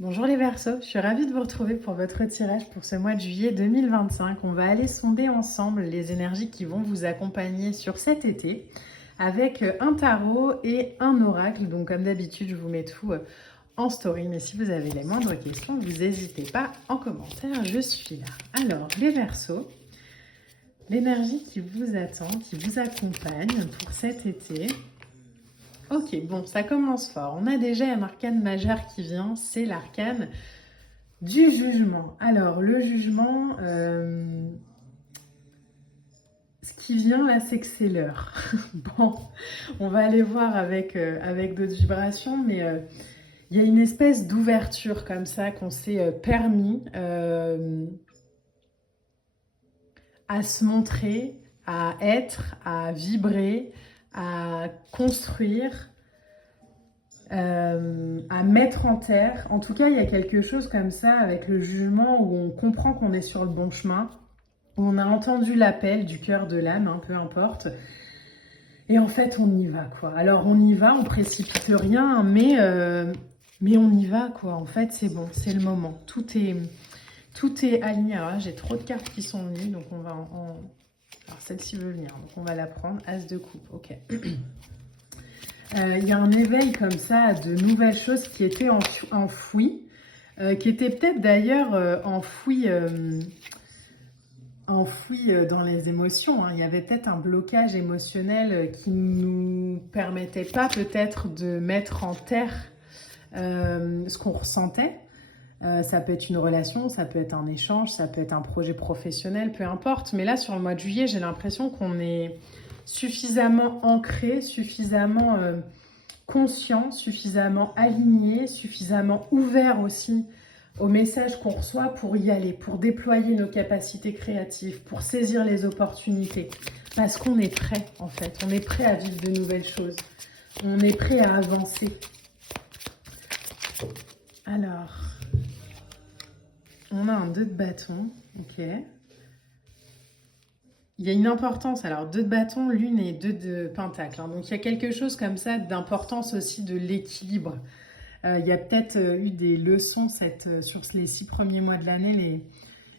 Bonjour les Verseaux, je suis ravie de vous retrouver pour votre tirage pour ce mois de juillet 2025. On va aller sonder ensemble les énergies qui vont vous accompagner sur cet été avec un tarot et un oracle. Donc comme d'habitude, je vous mets tout en story, mais si vous avez les moindres questions, vous n'hésitez pas en commentaire, je suis là. Alors les Verseaux, l'énergie qui vous attend, qui vous accompagne pour cet été. Ok, bon, ça commence fort. On a déjà un arcane majeur qui vient, c'est l'arcane du jugement. Alors, le jugement, ce qui vient là, c'est que c'est l'heure. Bon, on va aller voir avec d'autres vibrations, mais il y a une espèce d'ouverture comme ça qu'on s'est permis à se montrer, à être, à vibrer, à construire. À mettre en terre. En tout cas, il y a quelque chose comme ça avec le jugement où on comprend qu'on est sur le bon chemin, où on a entendu l'appel du cœur de l'âme, hein, peu importe. Et en fait, on y va, quoi. Alors, on y va, on précipite rien, mais on y va, quoi. En fait, c'est bon, c'est le moment. Tout est aligné. Alors là, j'ai trop de cartes qui sont venues, donc on va Alors, celle-ci veut venir, donc on va la prendre. As de coupe, ok. Il y a un éveil comme ça de nouvelles choses qui étaient enfouies, qui étaient peut-être d'ailleurs enfouies dans les émotions. Hein. Il y avait peut-être un blocage émotionnel qui ne nous permettait pas peut-être de mettre en terre ce qu'on ressentait. Ça peut être une relation, ça peut être un échange, ça peut être un projet professionnel, peu importe. Mais là, sur le mois de juillet, j'ai l'impression qu'on est suffisamment ancré, suffisamment conscient, suffisamment aligné, suffisamment ouvert aussi aux messages qu'on reçoit pour y aller, pour déployer nos capacités créatives, pour saisir les opportunités. Parce qu'on est prêt, en fait. On est prêt à vivre de nouvelles choses. On est prêt à avancer. Alors, on a un 2 de bâton. Ok. Il y a une importance, alors 2 de bâton, lune et 2 de pentacle. Hein. Donc il y a quelque chose comme ça d'importance aussi de l'équilibre. Il y a peut-être eu des leçons sur les 6 premiers mois de l'année,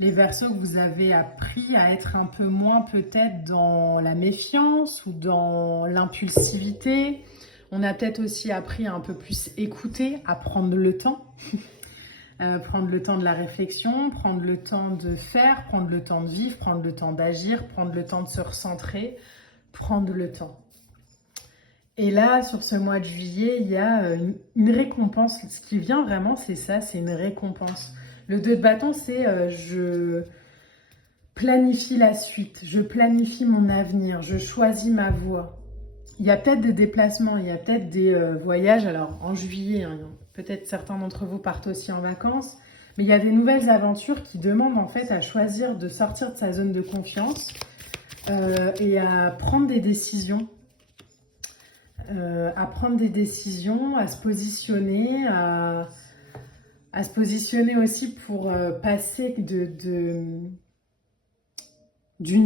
les Verseaux, que vous avez appris à être un peu moins peut-être dans la méfiance ou dans l'impulsivité. On a peut-être aussi appris à un peu plus écouter, à prendre le temps. Prendre le temps de la réflexion, prendre le temps de faire, prendre le temps de vivre, prendre le temps d'agir, prendre le temps de se recentrer, prendre le temps. Et là, sur ce mois de juillet, il y a une récompense. Ce qui vient vraiment, c'est ça, c'est une récompense. Le 2 de bâton, c'est je planifie la suite, je planifie mon avenir, je choisis ma voie. Il y a peut-être des déplacements, il y a peut-être des voyages. Alors, en juillet, hein, peut-être certains d'entre vous partent aussi en vacances, mais il y a des nouvelles aventures qui demandent en fait à choisir de sortir de sa zone de confiance et à prendre des décisions. À se positionner, à se positionner aussi pour passer d'une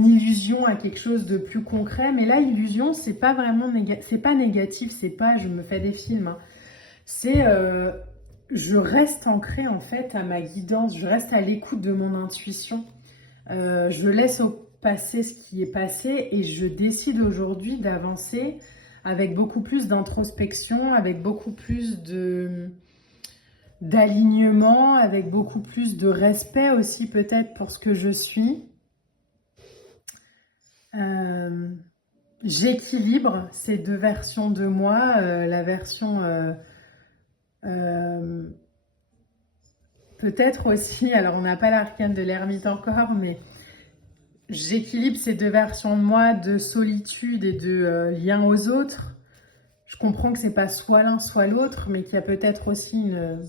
illusion à quelque chose de plus concret. Mais là, illusion, c'est pas vraiment c'est pas négatif, c'est pas je me fais des films. Hein. C'est je reste ancrée en fait à ma guidance, je reste à l'écoute de mon intuition. Je laisse au passé ce qui est passé et je décide aujourd'hui d'avancer avec beaucoup plus d'introspection, avec beaucoup plus d'alignement, avec beaucoup plus de respect aussi peut-être pour ce que je suis. J'équilibre ces 2 versions de moi, la version peut-être aussi, alors on n'a pas l'arcane de l'ermite encore, mais j'équilibre ces 2 versions de moi de solitude et de lien aux autres. Je comprends que c'est pas soit l'un soit l'autre, mais qu'il y a peut-être aussi une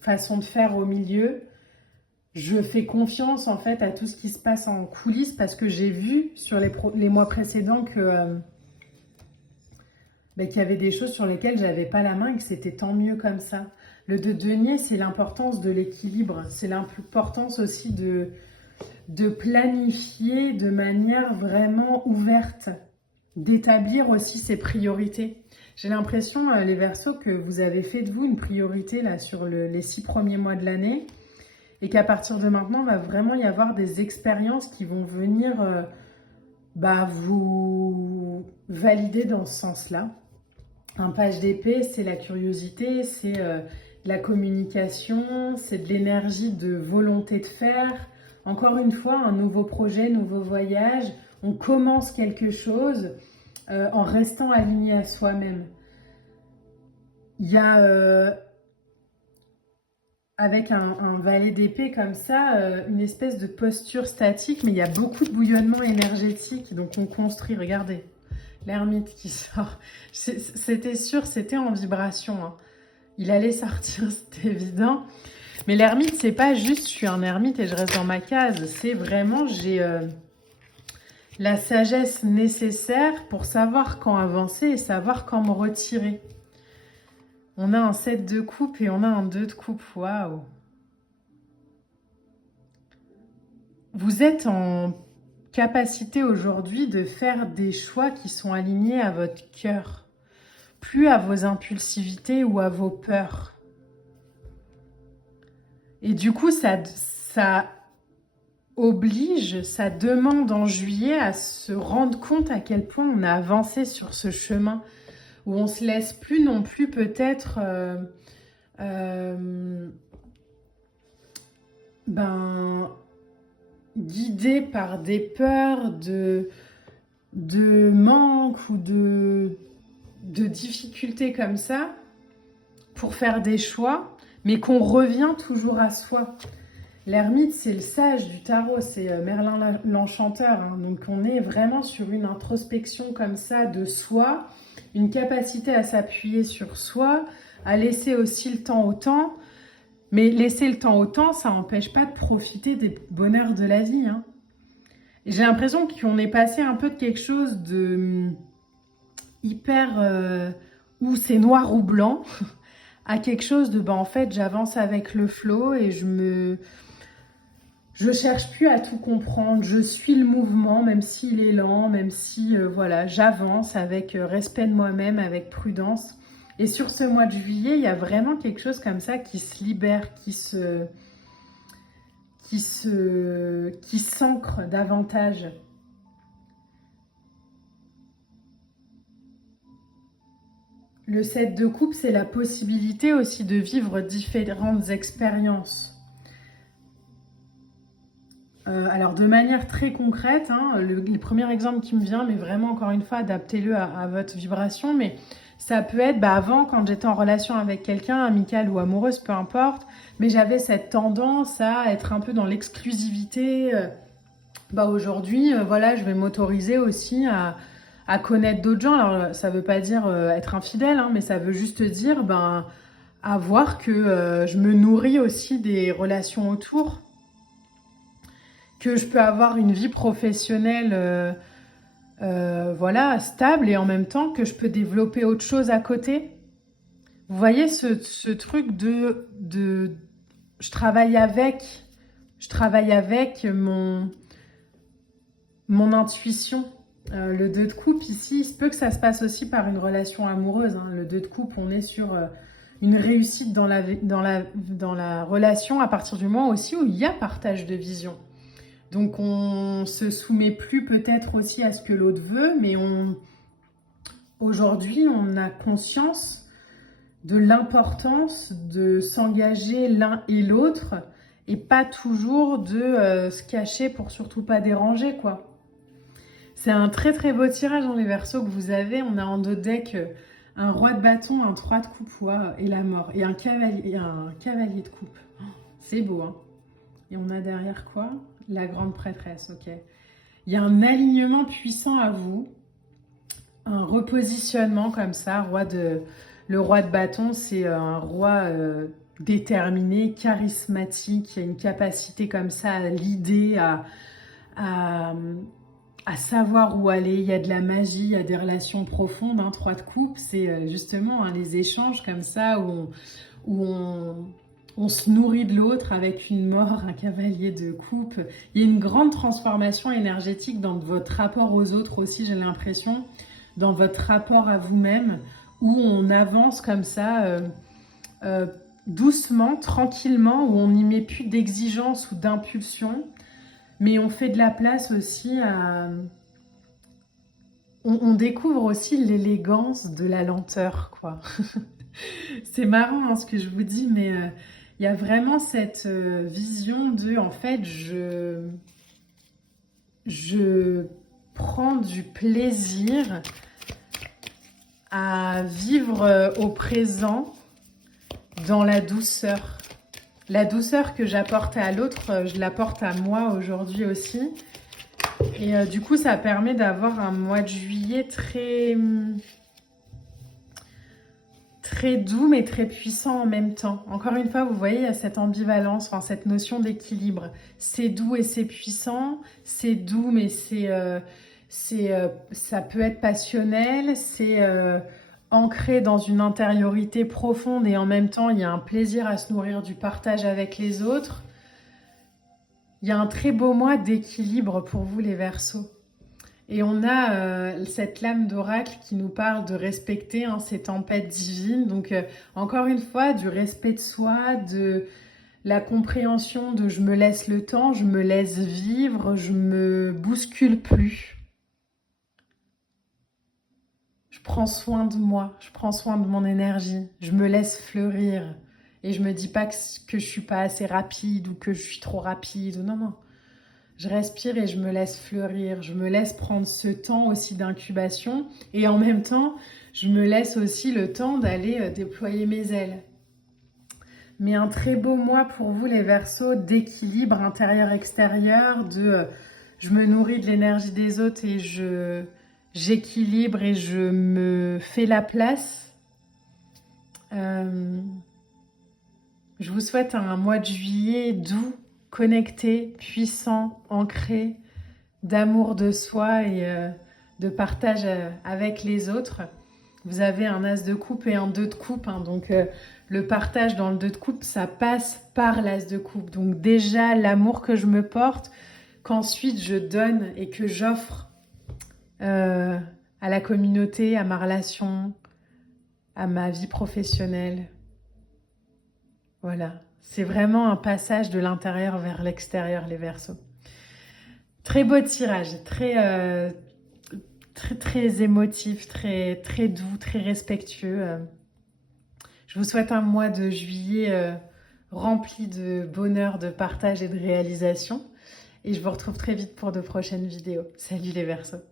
façon de faire au milieu. Je fais confiance en fait à tout ce qui se passe en coulisses parce que j'ai vu sur les mois précédents que qu'il y avait des choses sur lesquelles j'avais pas la main et que c'était tant mieux comme ça. Le 2 de denier, c'est l'importance de l'équilibre, c'est l'importance aussi de planifier de manière vraiment ouverte, d'établir aussi ses priorités. J'ai l'impression, les Verseaux, que vous avez fait de vous une priorité là sur les 6 premiers mois de l'année et qu'à partir de maintenant, il va vraiment y avoir des expériences qui vont venir vous valider dans ce sens-là. Un page d'épée, c'est la curiosité, c'est la communication, c'est de l'énergie de volonté de faire. Encore une fois, un nouveau projet, nouveau voyage. On commence quelque chose en restant aligné à soi-même. Il y a, avec un valet d'épée comme ça, une espèce de posture statique, mais il y a beaucoup de bouillonnement énergétique. Donc on construit, regardez, l'ermite qui sort. C'était sûr, c'était en vibration, hein. Il allait sortir, c'était évident. Mais l'ermite, c'est pas juste je suis un ermite et je reste dans ma case. C'est vraiment j'ai la sagesse nécessaire pour savoir quand avancer et savoir quand me retirer. On a un 7 de coupe et on a un 2 de coupe. Waouh! Vous êtes en capacité aujourd'hui de faire des choix qui sont alignés à votre cœur, plus à vos impulsivités ou à vos peurs. Et du coup, ça oblige, ça demande en juillet à se rendre compte à quel point on a avancé sur ce chemin où on se laisse plus non plus peut-être guidé par des peurs de manque ou de difficultés comme ça pour faire des choix, mais qu'on revient toujours à soi. L'ermite, c'est le sage du tarot, c'est Merlin l'enchanteur, hein. Donc on est vraiment sur une introspection comme ça de soi, une capacité à s'appuyer sur soi, à laisser aussi le temps au temps. Mais laisser le temps au temps, ça n'empêche pas de profiter des bonheurs de la vie, hein. Et j'ai l'impression qu'on est passé un peu de quelque chose de hyper où c'est noir ou blanc à quelque chose de en fait j'avance avec le flow et je cherche plus à tout comprendre, je suis le mouvement même s'il est lent, même si voilà, j'avance avec respect de moi-même, avec prudence. Et sur ce mois de juillet, il y a vraiment quelque chose comme ça qui se libère, qui s'ancre davantage. Le 7 de coupe, c'est la possibilité aussi de vivre différentes expériences. Alors de manière très concrète, hein, le premier exemple qui me vient, mais vraiment encore une fois, adaptez-le à votre vibration, mais ça peut être avant, quand j'étais en relation avec quelqu'un, amicale ou amoureuse, peu importe, mais j'avais cette tendance à être un peu dans l'exclusivité. Aujourd'hui, voilà, je vais m'autoriser aussi à connaître d'autres gens. Alors ça veut pas dire être infidèle, hein, mais ça veut juste dire à voir que je me nourris aussi des relations autour, que je peux avoir une vie professionnelle voilà, stable et en même temps que je peux développer autre chose à côté. Vous voyez ce truc de je travaille avec mon intuition. Le 2 de coupe ici, il se peut que ça se passe aussi par une relation amoureuse, hein. Le 2 de coupe, on est sur une réussite dans la relation à partir du moment aussi où il y a partage de vision. Donc on se soumet plus peut-être aussi à ce que l'autre veut, mais aujourd'hui on a conscience de l'importance de s'engager l'un et l'autre et pas toujours de se cacher pour surtout pas déranger, quoi. C'est un très très beau tirage dans les Verseaux que vous avez. On a en deux decks un roi de bâton, un 3 de coupe et la mort, et un cavalier de coupe. C'est beau, hein. Et on a derrière quoi? La grande prêtresse, ok. Il y a un alignement puissant à vous, un repositionnement comme ça. Le roi de bâton, c'est un roi déterminé, charismatique, qui a une capacité comme ça à l'idée, à savoir où aller. Il y a de la magie, il y a des relations profondes. 3 de coupe, c'est justement les échanges comme ça où on se nourrit de l'autre avec une mort, un cavalier de coupe. Il y a une grande transformation énergétique dans votre rapport aux autres aussi, j'ai l'impression, dans votre rapport à vous-même, où on avance comme ça, doucement, tranquillement, où on n'y met plus d'exigence ou d'impulsion, mais on fait de la place aussi à... On découvre aussi l'élégance de la lenteur, quoi. C'est marrant hein, ce que je vous dis, mais il y a vraiment cette vision de, en fait, je prends du plaisir à vivre au présent dans la douceur. La douceur que j'apporte à l'autre, je l'apporte à moi aujourd'hui aussi. Et du coup, ça permet d'avoir un mois de juillet très doux mais très puissant en même temps. Encore une fois, vous voyez, il y a cette ambivalence, enfin, cette notion d'équilibre. C'est doux et c'est puissant, c'est doux mais ça peut être passionnel, c'est ancré dans une intériorité profonde et en même temps, il y a un plaisir à se nourrir du partage avec les autres. Il y a un très beau mois d'équilibre pour vous les Verseaux. Et on a cette lame d'oracle qui nous parle de respecter hein, ces tempêtes divines. Donc, encore une fois, du respect de soi, de la compréhension de je me laisse le temps, je me laisse vivre, je me bouscule plus. Je prends soin de moi, je prends soin de mon énergie, je me laisse fleurir. Et je me dis pas que je suis pas assez rapide ou que je suis trop rapide. Non, non. Je respire et je me laisse fleurir. Je me laisse prendre ce temps aussi d'incubation. Et en même temps, je me laisse aussi le temps d'aller déployer mes ailes. Mais un très beau mois pour vous les Verseaux, d'équilibre intérieur-extérieur, je me nourris de l'énergie des autres et j'équilibre et je me fais la place. Je vous souhaite un mois de juillet doux, connecté, puissant, ancré, d'amour de soi et de partage avec les autres. Vous avez un as de coupe et un 2 de coupe, hein, donc le partage dans le 2 de coupe, ça passe par l'as de coupe. Donc déjà, l'amour que je me porte, qu'ensuite je donne et que j'offre à la communauté, à ma relation, à ma vie professionnelle. Voilà, c'est vraiment un passage de l'intérieur vers l'extérieur, les Verseaux. Très beau tirage, très émotif, très doux, très respectueux. Je vous souhaite un mois de juillet rempli de bonheur, de partage et de réalisation. Et je vous retrouve très vite pour de prochaines vidéos. Salut les Verseaux!